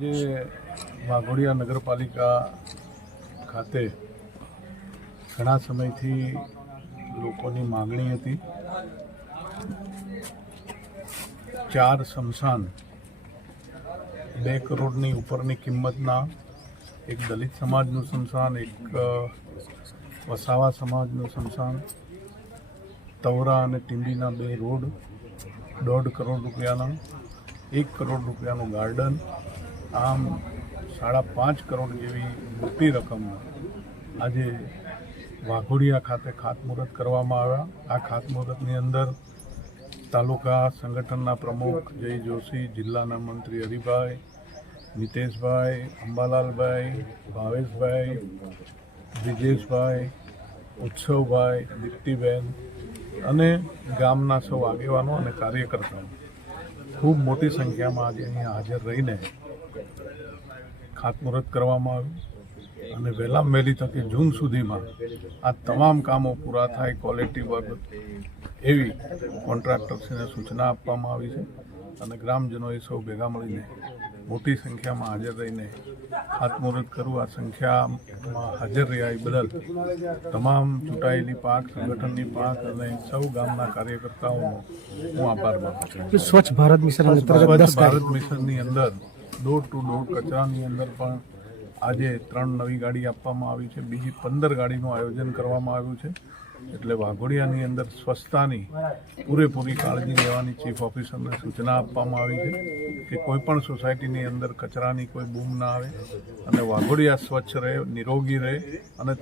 જે વાઘોડિયા નગરપાલિકા ખાતે ઘણા સમયથી લોકોની માગણી હતી 4 સ્મશાન 2 કરોડની ઉપરની કિંમતના, એક દલિત સમાજનું સ્મશાન, એક વસાવા સમાજનું સ્મશાન, તવરા અને ટીંબીના 2 રોડ, 1.5 કરોડ રૂપિયાના, 1 કરોડ રૂપિયાનું ગાર્ડન, આમ 5.5 કરોડ જેવી મોટી રકમ આજે વાઘોડિયા ખાતે ખાતમુહૂર્ત કરવામાં આવ્યા. આ ખાતમુહૂર્તની અંદર તાલુકા સંગઠનના પ્રમુખ જય જોશી, જિલ્લાના મંત્રી હરિભાઈ, નીતેશભાઈ, અંબાલાલભાઈ, ભાવેશભાઈ, બ્રિજેશભાઈ, ઉત્સવભાઈ, દીપ્તિબેન અને ગામના સૌ આગેવાનો અને કાર્યકર્તાઓ ખૂબ મોટી સંખ્યામાં આજે અહીંયા હાજર રહીને ખાતમુહૂર્ત કરવામાં આવ્યું અને વહેલામાં વહેલી તકે જૂન સુધીમાં આ તમામ કામો પૂરા થાય, ક્વોલિટી વર્ક એવી કોન્ટ્રાક્ટર્સને સૂચના આપવામાં આવી છે અને ગ્રામજનોએ સૌ ભેગા મળીને મોટી સંખ્યામાં હાજર રહીને ખાતમુહૂર્ત કરવું. આ સંખ્યામાં હાજર રહ્યા એ બદલ તમામ ચૂંટાયેલી પાંખ, સંગઠનની પાંખ અને સૌ ગામના કાર્યકર્તાઓનો હું આભાર માનું છું. સ્વચ્છ ભારત મિશન સ્વચ્છ ભારત મિશનની અંદર ડોર ટુ ડોર કચરાની અંદર પણ આજે 3 નવી ગાડી આપવામાં આવી છે, બીજી 15 ગાડીનું આયોજન કરવામાં આવ્યું છે. એટલે વાઘોડિયાની અંદર સ્વચ્છતાની પૂરેપૂરી કાળજી લેવાની ચીફ ઓફિસરને સૂચના આપવામાં આવી છે કે કોઈ પણ સોસાયટીની અંદર કચરાની કોઈ બૂમ ના આવે અને વાઘોડિયા સ્વચ્છ રહે, નિરોગી રહે અને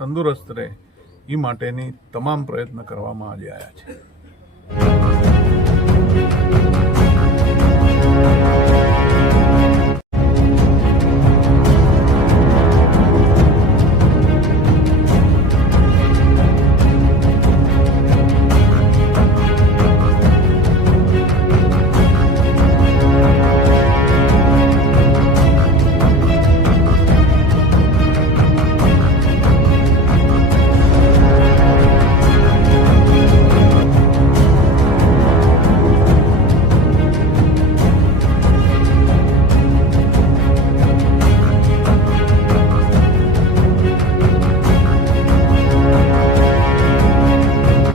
તંદુરસ્ત રહે એ માટેની તમામ પ્રયત્ન કરવામાં આજે આવ્યા છે.